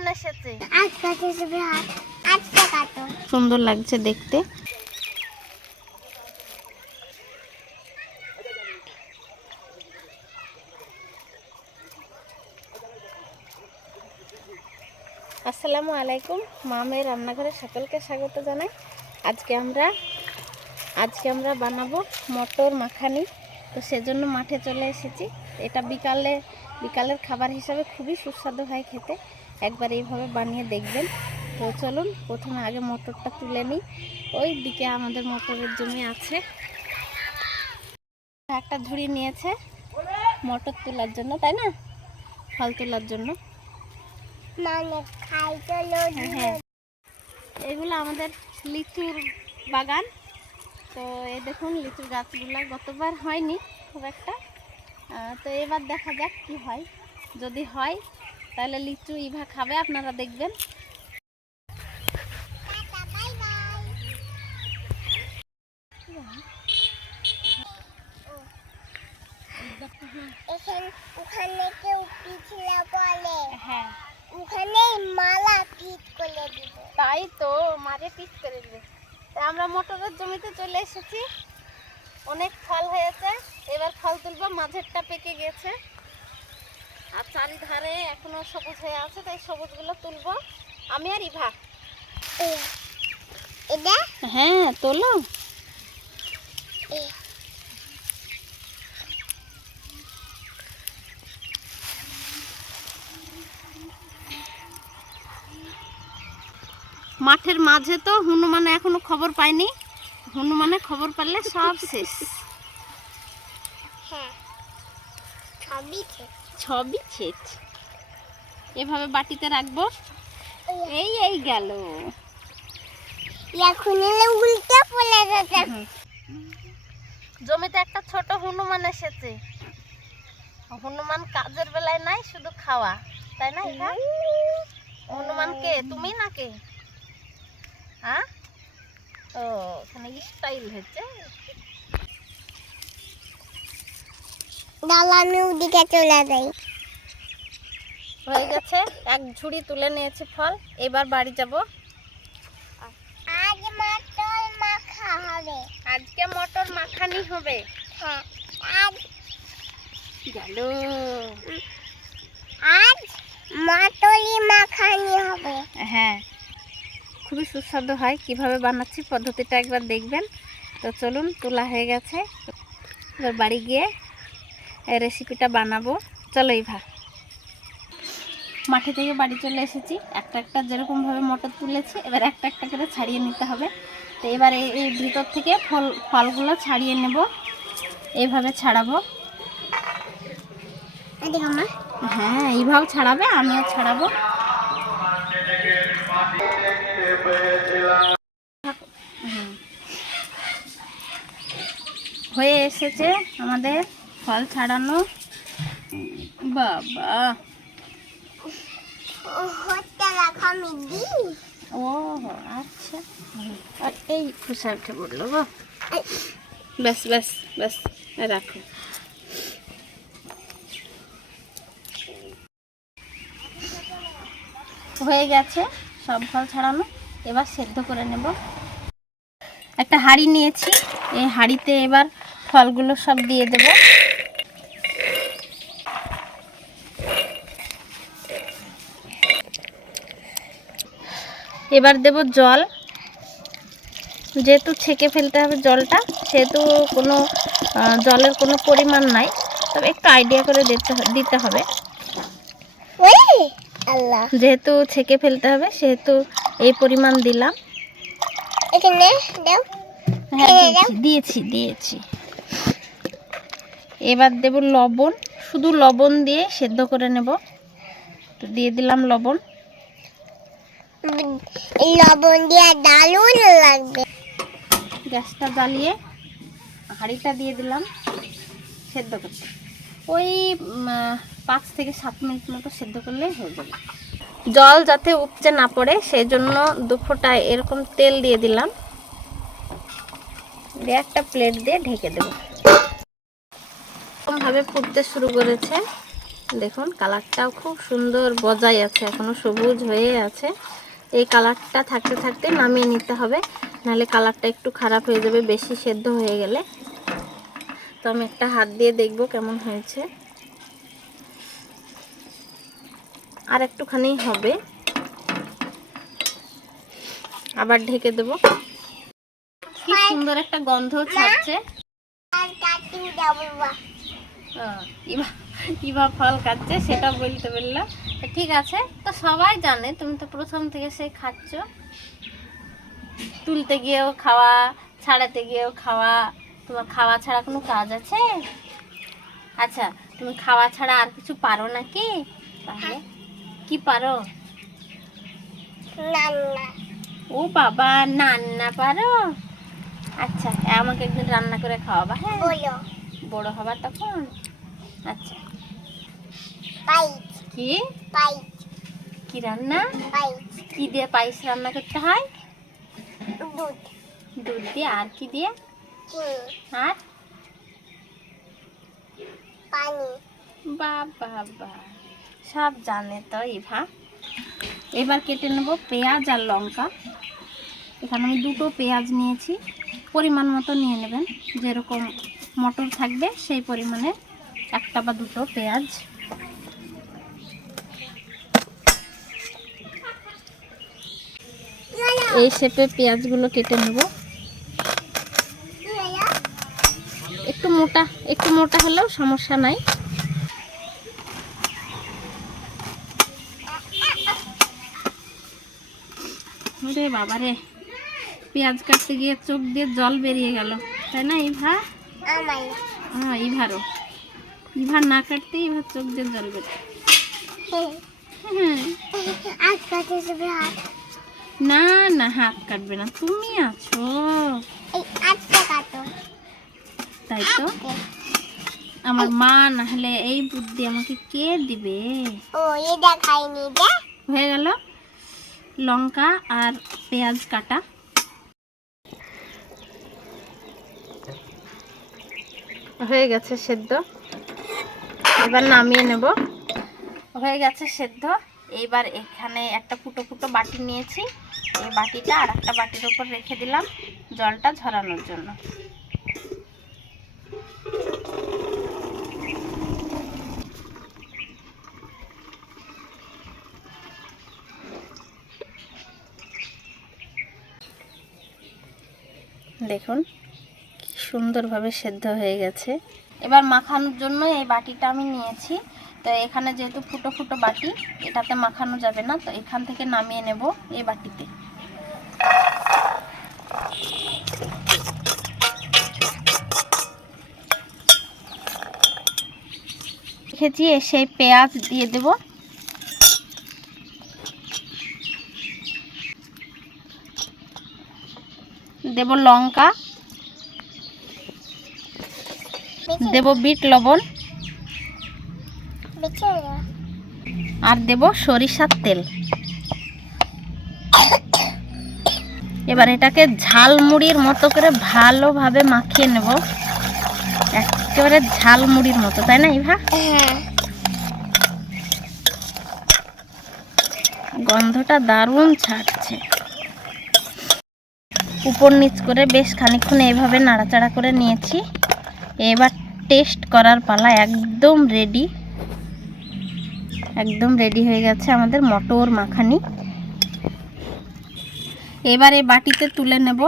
হনুমান এসেছে। সুন্দর লাগছে দেখতে। আসসালামু আলাইকুম, মামের রান্নাঘরে সকলকে স্বাগত জানাই। আজকে আমরা বানাবো মটর মাখানি। তো সেজন্য মাঠে চলে এসেছি। এটা বিকালের খাবার হিসাবে খুবই সুস্বাদু হয় খেতে। একবার এইভাবে বানিয়ে দেখবেন। তো চলুন, প্রথমে আগে মটরটা তুলে নিই। ওই দিকে আমাদের মটরের জমি আছে। একটা ঝুড়ি নিয়েছে মটর তোলার জন্য, তাই না? ফল তোলার জন্য। হ্যাঁ, এগুলো আমাদের লিচুর বাগান। তো এই দেখুন লিচুর গাছগুলো গতবার হয়নি খুব একটা। তো এবার দেখা যাক কি হয়। যদি হয় তাহলে লিচু ইভা খাবে, আপনারা দেখবেন। ওখানে কেউ পিছলে বলে হ্যাঁ, ওখানে মালা পিট করে দিবে। তাই তো মাঝে পিচ করে দিবে। তা আমরা মটরের জমিতে চলে এসেছি। অনেক ফল হয়েছে, এবার ফল তুলবো। মাঝেরটা পেকে গেছে আর চারিধারে এখনো সবুজ হয়ে আছে, তাই সবুজগুলো তুলবো আমি আর ইভা। এটা হ্যাঁ, তোলো। মাঠের মাঝে তো হনুমানে এখনো খবর পায়নি। হনুমানে খবর পারলে সব শেষ। হ্যাঁ, ছবি ছেট। এভাবে বাটিতে রাখবো। এই গেল। এখন উল্টে পড়ে যাচ্ছে। জমিতে একটা ছোট হনুমান এসেছে। হনুমান কাজের বেলায় নাই, শুধু খাওয়া, তাই না? এটা হনুমান কে, তুমি না কে? হ্যাঁ, ও এখানে স্টাইল হচ্ছে। দালানের দিকে চলে যাই। হয়ে গেছে, এক ঝুড়ি তুলে নিয়েছি ফল। এবার বাড়ি যাব। আজ মটর মাখা হবে। আজকে মটর মাখানি হবে। হ্যাঁ, আজ গেল। আজ মটরি মাখানি হবে। হ্যাঁ, খুবই সুস্বাদু হয়। কিভাবে বানাচ্ছি পদ্ধতিটা একবার দেখবেন। তো চলুন, তোলা হয়ে গেছে। এবার বাড়ি গিয়ে এই রেসিপিটা বানাবো। চলো ইভা। মাঠে থেকে বাড়ি চলে এসেছি। একটা যেরকমভাবে মটর তুলেছি, এবার একটা করে ছাড়িয়ে নিতে হবে। তো এবার এই ভিতর থেকে ফলগুলো ছাড়িয়ে নেব। এইভাবে ছাড়াবো। হ্যাঁ, এইভাবে ছাড়াবে, আমিও ছাড়াবো। হয়ে এসেছে আমাদের ফল ছাড়ানো। বাবা, ও আচ্ছা। আর এই খোসা উঠে পড়লো গো। ব্যাস ব্যাস ব্যাস, রাখো। হয়ে গেছে সব ফল ছাড়ানো। এবার সেদ্ধ করে নেব। একটা হাঁড়ি নিয়েছি, এই হাঁড়িতে এবার ফলগুলো সব দিয়ে দেব। এবার দেব জল। যেহেতু ছেঁকে ফেলতে হবে জলটা, সেহেতু জলের কোনো পরিমাণ নাই, তবে একটু আইডিয়া করে দিতে হবে। যেহেতু ছেঁকে ফেলতে হবে সেহেতু এই পরিমাণ দিলাম। হ্যাঁ, দিয়েছি। এবার দেব লবণ। শুধু লবণ দিয়ে সেদ্ধ করে নেব। তো দিয়ে দিলাম লবণ। লবণ দিয়ে দারুণ লাগবে। গ্যাসটা জ্বালিয়ে হাঁড়িটা দিয়ে দিলাম সেদ্ধ করতে। ওই 5 থেকে 7 মিনিট মতো সেদ্ধ করলে হয়ে যাবে। জল যাতে উপচে না পড়ে সেই জন্য 2 ফোঁটা এরকম তেল দিয়ে দিলাম। দিয়ে একটা প্লেট দিয়ে ঢেকে দেব। এরকমভাবে ফুটতে শুরু করেছে। দেখুন কালারটাও খুব সুন্দর বজায় আছে, এখনো সবুজ হয়ে আছে। এই কালারটা থাকতে থাকতে নামিয়ে নিতে হবে, নাহলে কালারটা একটু খারাপ হয়ে যাবে বেশি সেদ্ধ হয়ে গেলে। তো আমি একটা হাত দিয়ে দেখব কেমন হয়েছে। আর একটুখানি হবে, আবার ঢেকে দেব। কি সুন্দর একটা গন্ধ ছাড়ছে। ইভা ফল কাটছে সেটা বলতে বললাম। ঠিক আছে, তো সবাই জানে, তুমি তো প্রথম থেকে সে খাচ্ছ। তুলতে গিয়েও খাওয়া, ছাড়াতে গিয়েও খাওয়া। তোমার খাওয়া ছাড়া কোনো কাজ আছে? আচ্ছা, তুমি খাওয়া ছাড়া আর কিছু পারো নাকি? তাহলে কি পারো? রান্না। ও বাবা, রান্না পারো? আচ্ছা, আমাকে একদিন রান্না করে খাওয়াবা। হ্যাঁ, বলো। বড় হবা তখন। আচ্ছা, পাইস। কি পাইস। কি রান্না? পাইস। কি দিয়ে পায়েস রান্না করতে হয়? দুধ। দুধ দিয়ে। আর কি দিয়ে? চিনি। আর পানি। বাবা বা, সব জানে তো ইভা। এবার কেটে নেব পেঁয়াজ আর লঙ্কা। এখানে আমি দুটো পেঁয়াজ নিয়েছি, পরিমাণ মতো নিয়ে নেবেন। যেরকম মটর থাকবে সেই পরিমাণে একটা বা দুটো পেঁয়াজ। এই শেপে পেঁয়াজগুলো কেটে নেব। একটু মোটা হলেও সমস্যা নাই। রে বাবা রে, পেঁয়াজ কাটতে গিয়ে চোখ দিয়ে জল বেরিয়ে গেল, তাই না ইভা? হ্যাঁ, ইভার না কাটতে ইভার চোখ দিয়ে জল বেরিয়ে। না না, হাত কাটবে না, তুমি আছো। তাই তো, আমার মা না হলে এই বুদ্ধি আমাকে কে দিবে? হয়ে গেল লঙ্কা আর পেঁয়াজ কাটা। হয়ে গেছে সেদ্ধ, এবার নামিয়ে নেব। হয়ে গেছে সেদ্ধ। এইবার এখানে একটা ফুটো ফুটো বাটি নিয়েছি, এই বাটিটা আর একটা বাটির উপর রেখে দিলাম জলটা ঝরানোর জন্য। দেখুন কি সুন্দরভাবে সেদ্ধ হয়ে গেছে। এবার মাখানোর জন্য এই বাটিটা আমি নিয়েছি। তো এখানে যেহেতু ফুটো ফুটো বাটি, এটাতে মাখানো যাবে না, তো এখান থেকে নামিয়ে নেব এই বাটিতে। রেখেছি, সেই পেঁয়াজ দিয়ে দেব। দেব লঙ্কা, দেব বিট লবণ, আর দেব সরিষার তেল। এবার এটাকে ঝালমুড়ির মতো করে ভালোভাবে মাখিয়ে নেব, একেবারে ঝালমুড়ির মতো, তাই না ইভা? গন্ধটা দারুণ ছাড়ছে। উপর নিচ করে বেশ খানিকক্ষণ এইভাবে নাড়াচাড়া করে নিয়েছি। এবার টেস্ট করার পালা। একদম রেডি, একদম রেডি হয়ে গেছে আমাদের মটর মাখানি। এবার এই বাটিতে তুলে নেব।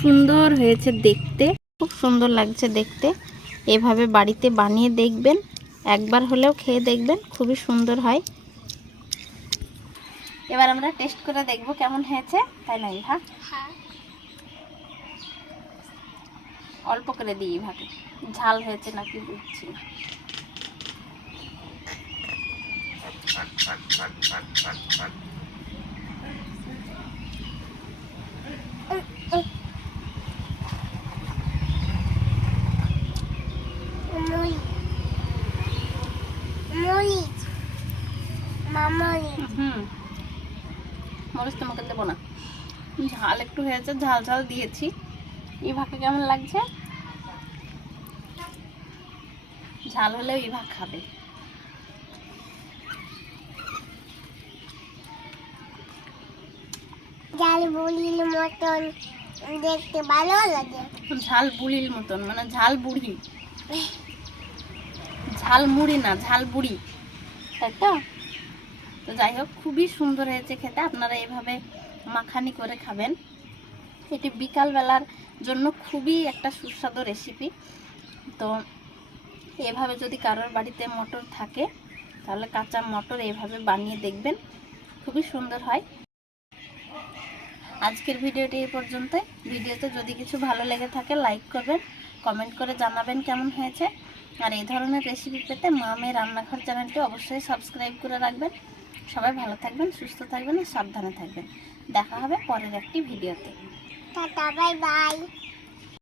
সুন্দর হয়েছে দেখতে, খুব সুন্দর লাগছে দেখতে। এভাবে বাড়িতে বানিয়ে দেখবেন, একবার হলেও খেয়ে দেখবেন, খুবই সুন্দর হয়। এবার আমরা টেস্ট করে দেখব কেমন হয়েছে, তাই না ইভা? অল্প করে দিই ইভাকে, ঝাল হয়েছে নাকি বুঝছি। মরিচ তোমাকে দেবো না, ঝাল একটু হয়েছে, ঝাল ঝাল দিয়েছি। ইভাকে কেমন লাগছে? ঝাল হলেও ইভা খাবে। ঝাল বুড়ির মতন দেখতে ভালো লাগে। ঝাল বুড়ির মতন মানে ঝাল বুড়ি, ঝাল মুড়ি না, ঝাল বুড়ি, তাই তো? তো যাই হোক, খুবই সুন্দর হয়েছে খেতে। আপনারা এভাবে মাখানি করে খাবেন। এটি বিকালবেলার জন্য খুবই একটা সুস্বাদু রেসিপি। তো এভাবে যদি কারোর বাড়িতে মটর থাকে তাহলে কাঁচা মটর এভাবে বানিয়ে দেখবেন, খুবই সুন্দর হয়। আজকের ভিডিওটি এই পর্যন্তই। ভিডিওতে যদি কিছু ভালো লেগে থাকে লাইক করবেন, কমেন্ট করে জানাবেন কেমন হয়েছে। আর এই ধরনের রেসিপি পেতে মা মেয়ের রান্নাঘর চ্যানেলটি অবশ্যই সাবস্ক্রাইব করে রাখবেন। সবাই ভালো থাকবেন, সুস্থ থাকবেন আর সাবধানে থাকবেন। দেখা হবে পরের একটি ভিডিওতে। Tata, bye bye.